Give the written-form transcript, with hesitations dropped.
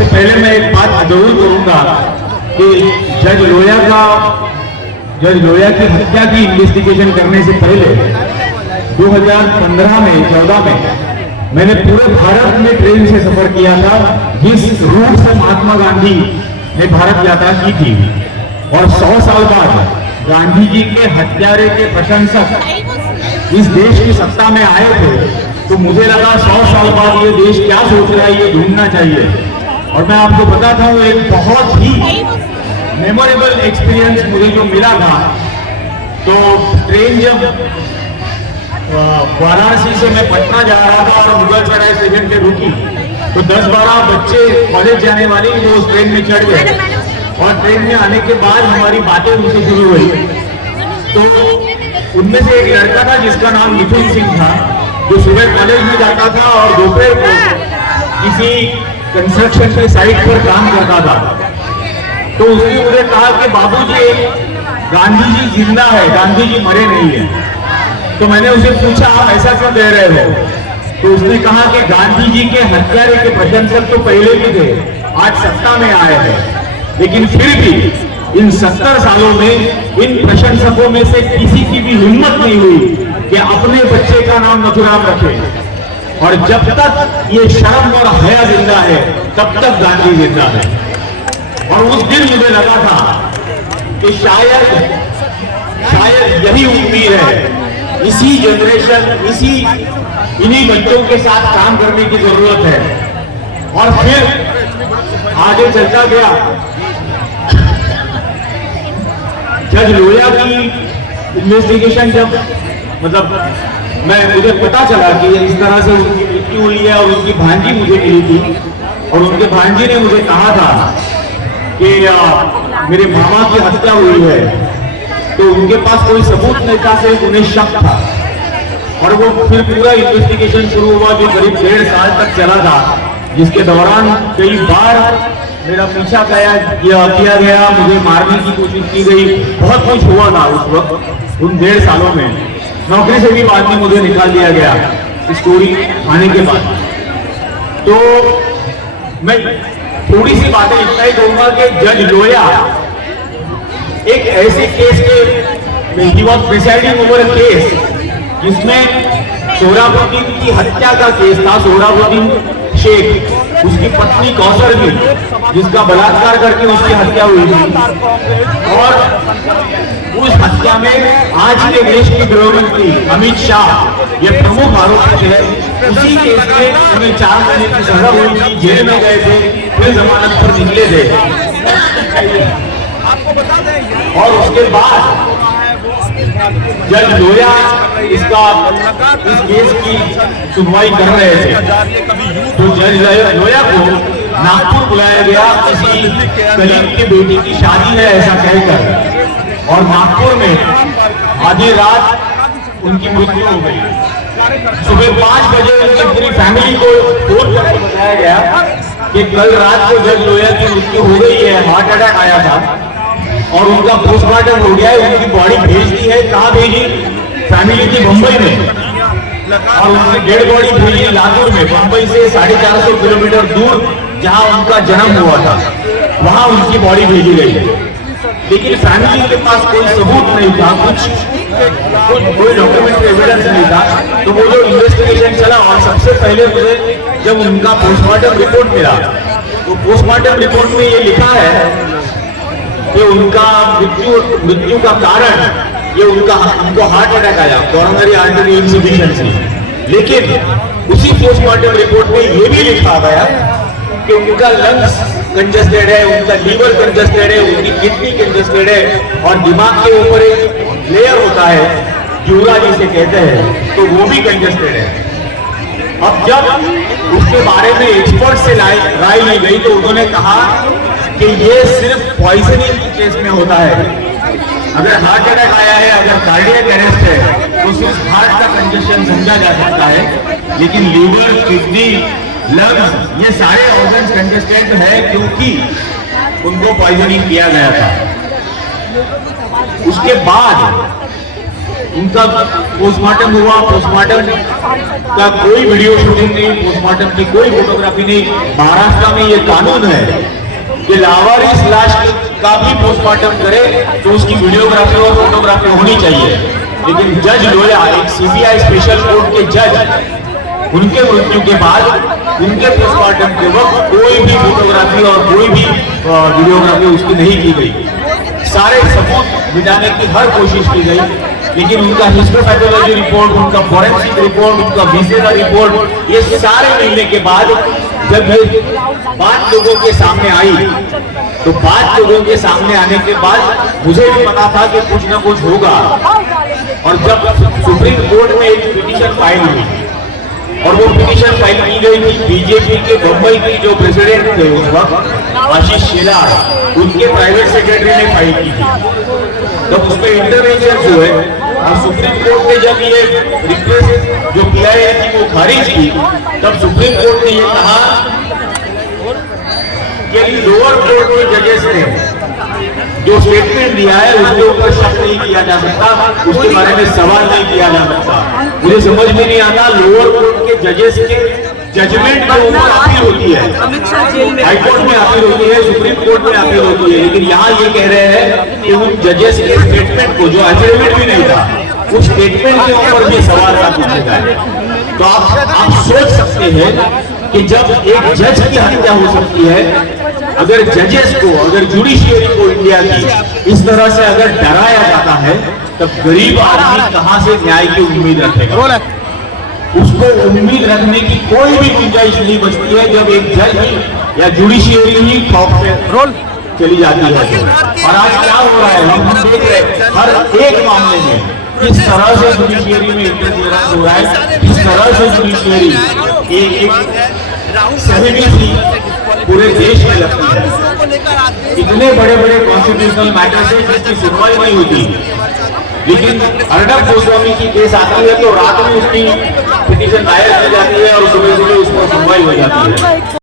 सबसे पहले मैं एक बात जरूर करूंगा कि जज लोया की हत्या की इन्वेस्टिगेशन करने से पहले 2015 में 14 में मैंने पूरे भारत में ट्रेन से सफर किया था, जिस रूट से महात्मा गांधी ने भारत यात्रा की थी। और 100 साल बाद गांधी जी के हत्यारे के प्रशंसक इस देश की सत्ता में आए थे, तो मुझे लगा 100 साल बाद ये देश क्या सोच रहा है, ये ढूंढना चाहिए। और मैं आपको बताता हूँ, एक बहुत ही मेमोरेबल एक्सपीरियंस मुझे जो मिला था। तो ट्रेन जब वाराणसी से मैं पटना जा रहा था और मुगल सराय स्टेशन पे रुकी, तो 10-12 बच्चे कॉलेज जाने वाले वो उस ट्रेन में चढ़ गए। और ट्रेन में आने के बाद हमारी बातें उनसे शुरू हुई। तो उनमें से एक लड़का था जिसका नाम मिथुन सिंह था, जो सुबह कॉलेज में जाता था और दोपहर को किसी कंस्ट्रक्शन के साइट पर काम करता था। तो उसने मुझे कहा कि बाबूजी, गांधी जी जिंदा है, गांधी जी मरे नहीं है। तो मैंने उसे पूछा, आप ऐसा क्यों कह रहे हो? तो उसने कहा कि गांधी जी के हत्यारे के प्रशंसक तो पहले भी थे, आज सत्ता में आए हैं, लेकिन फिर भी इन 70 सालों में इन प्रशंसकों में से किसी की भी हिम्मत नहीं हुई कि अपने बच्चे का नाम नथुराम रखे। और जब तक ये शर्म और हया जिंदा है, तब तक गांधी जिंदा है। और उस दिन मुझे लगा था कि शायद यही उम्मीद है, इसी जनरेशन, इन्हीं बच्चों के साथ काम करने की जरूरत है। और फिर आगे चलता गया। जज लोया की इन्वेस्टिगेशन जब मुझे पता चला कि इस तरह से उनकी मृत्यु हुई है, और उनकी भांजी मुझे मिली थी, और उनके भांजी ने मुझे कहा था कि मेरे मामा की हत्या हुई है। तो उनके पास कोई सबूत नहीं था, सिर्फ उन्हें शक था। और वो फिर पूरा इन्वेस्टिगेशन शुरू हुआ, जो करीब 1.5 साल तक चला था, जिसके दौरान कई बार मेरा पीछा किया गया, मुझे मारने की कोशिश की गई, बहुत कुछ हुआ था उस वक्त। उन 1.5 सालों में नौकरी से भी बाद में मुझे निकाल दिया गया स्टोरी आने के बाद। तो मैं थोड़ी सी बातें इतना ही कहूंगा कि जज लोया एक ऐसे केस के he was presiding over a case जिसमें सोहराबुद्दीन की हत्या का केस था। सोहराबुद्दीन शेख, उसकी पत्नी कौसर भी, जिसका बलात्कार करके उसकी हत्या हुई थी। और उस हत्या में आज के देश के गृह मंत्री अमित शाह ये प्रमुख आरोपी थे। उसी केस में उन्हें 4 महीने की सजा हुई थी, जेल में गए थे, फिर जमानत पर निकले थे। और उसके बाद जज लोया इस केस की सुनवाई कर रहे थे। तो जज लोया को नागपुर बुलाया गया, किसी कलीग की बेटी की शादी है ऐसा कहकर। और नागपुर में आधी रात उनकी मृत्यु हो गई। सुबह 5 बजे उनकी पूरी फैमिली को फोन करके बताया गया कि कल रात को जज लोया की मृत्यु हो गई है, हार्ट अटैक आया था और उनका पोस्टमार्टम हो गया है। उनकी बॉडी भेज दी है। कहाँ भेजी? फैमिली थी मुंबई में, और उनकी डेड बॉडी भेजी लातूर में, मुंबई से 450 किलोमीटर दूर जहां उनका जन्म हुआ था, वहां उनकी बॉडी भेजी गई। लेकिन फैमिली के पास कोई सबूत नहीं था, कोई डॉक्यूमेंट्री एविडेंस नहीं था। तो वो जो इन्वेस्टिगेशन चला, और सबसे पहले मुझे जब उनका पोस्टमार्टम रिपोर्ट मिला, तो पोस्टमार्टम रिपोर्ट में ये लिखा है कि उनका मृत्यु का कारण ये उनको हार्ट अटैक आया, कोरोनरी आर्टरी इनसफिशिएंसी। लेकिन उसी पोस्टमार्टम रिपोर्ट में ये भी लिखा गया कि उनका लंग्स कंजेस्टेड है, उनका लीवर कंजेस्टेड है, उनकी किडनी कंजेस्टेड है, और दिमाग के ऊपर एक लेयर होता है ड्यूरा जिसे कहते हैं, तो वो भी कंजेस्टेड है। अब जब उसके बारे में एक्सपर्ट से राय ली गई, तो उन्होंने कहा कि ये सिर्फ पॉइजनिंग के केस में होता है। अगर हार्ट अटैक आया है, अगर कार्डियक अरेस्ट है, तो सिर्फ हार्ट का कंजेशन समझा जा सकता है। लेकिन लीवर, किडनी, लंग्स, ये सारे ऑर्गन्स कंजेस्टेड है क्योंकि उनको पॉइजनिंग किया गया था। उसके बाद उनका पोस्टमार्टम हुआ, पोस्टमार्टम का कोई वीडियो शूटिंग नहीं, पोस्टमार्टम की कोई फोटोग्राफी नहीं। महाराष्ट्र में ये कानून है कि लावारिस लाश का भी पोस्टमार्टम करे तो उसकी वीडियोग्राफी और फोटोग्राफी होनी चाहिए। लेकिन जज लोया, एक सीबीआई स्पेशल कोर्ट के जज, उनके मृत्यु के बाद उनके पोस्टमार्टम के वक्त कोई भी फोटोग्राफी और कोई भी वीडियोग्राफी उसकी नहीं की गई। सारे सबूत मिटाने की हर कोशिश की गई, लेकिन उनका हिस्टोपैथोलॉजी रिपोर्ट, उनका फॉरेंसिक रिपोर्ट, उनका विसेरा रिपोर्ट, ये सारे मिलने के बाद जब ये 5 लोगों के सामने आई, तो 5 लोगों के सामने आने के बाद मुझे भी पता था कि कुछ ना कुछ होगा। और जब सुप्रीम कोर्ट में एक पिटीशन फाइल हुई, और वो पिटीशन फाइल की गई थी बीजेपी के बम्बई के जो प्रेसिडेंट थे उस वक्त, आशीष शेलार, उनके प्राइवेट सेक्रेटरी ने फाइल की थी। तब उसमें इंटरवेंशन हुए और सुप्रीम कोर्ट ने जब ये रिक्वेस्ट जो पीआईएल की वो खारिज की, तब सुप्रीम कोर्ट ने ये कहा कि लोअर कोर्ट के जजेस ने जो स्टेटमेंट दिया है उसके ऊपर शक नहीं किया जा सकता, उसके बारे में सवाल नहीं किया जा सकता। मुझे समझ में नहीं आता, लोअर कोर्ट के जजेस के जजमेंट के ऊपर अपील होती है, हाईकोर्ट में अपील होती है, सुप्रीम कोर्ट में अपील होती है, लेकिन यहाँ ये कह रहे हैं कि उन जजेस के स्टेटमेंट को, जो एफिडेविट भी नहीं था, उस स्टेटमेंट के ऊपर भी सवाल का पूछा है। तो आप सोच सकते हैं कि जब एक जज की हत्या हो सकती है, अगर जजेस को, अगर जुडिशियरी को इंडिया की इस तरह से अगर डराया जाता है, तब गरीब आदमी कहां से न्याय की उम्मीद रखेगा? उसको उम्मीद रखने की कोई भी गुंजाइश नहीं बचती है जब एक जज ही या जुडिशियरी ही टॉप पे चली जाती है। और आज क्या हो रहा है, हम देख रहे हैं हर एक मामले में किस तरह से जुडिशियरी में इंटरफेरेंस हो रहा है, किस तरह से जुडिशियरी एक सहमी सी पूरे देश में लगती है। इतने बड़े बड़े कॉन्स्टिट्यूशनल मैटर्स हैं जिसकी सुनवाई नहीं होती, लेकिन अर्नब गोस्वामी की केस आती है तो रात में उसकी पिटीशन दायर की जाती है और सुबह सुबह उसको सुनवाई हो जाती है।